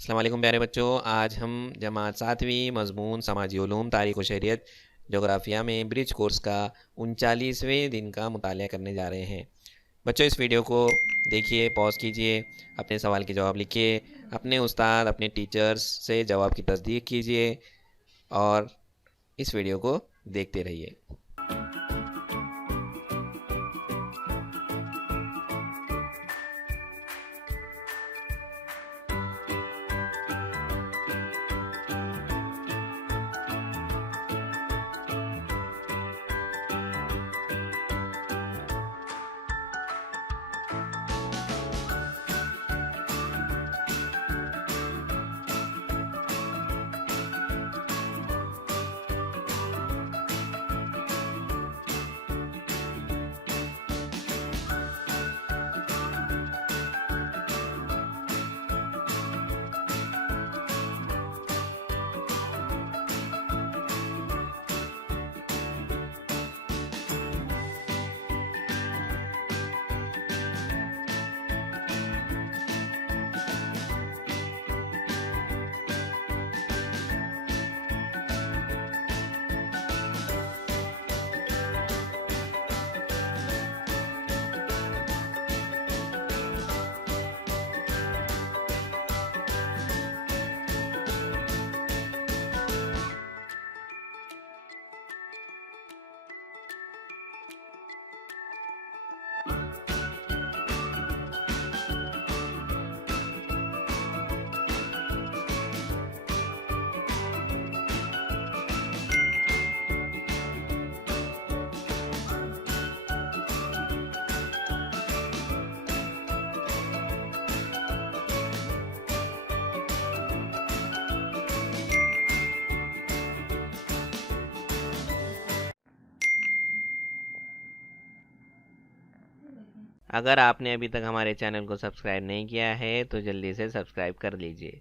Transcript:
अस्सलाम वालेकुम प्यारे बच्चों। आज हम जमात सातवीं मज़मून समाजी उलूम तारीख़ व शरीयत जोग्राफ़िया में ब्रिज कोर्स का 39वें दिन का मुताला करने जा रहे हैं। बच्चों, इस वीडियो को देखिए, पॉज कीजिए, अपने सवाल के जवाब लिखिए, अपने उस्ताद अपने टीचर्स से जवाब की तस्दीक कीजिए और इस वीडियो को देखते रहिए। अगर आपने अभी तक हमारे चैनल को सब्सक्राइब नहीं किया है तो जल्दी से सब्सक्राइब कर लीजिए।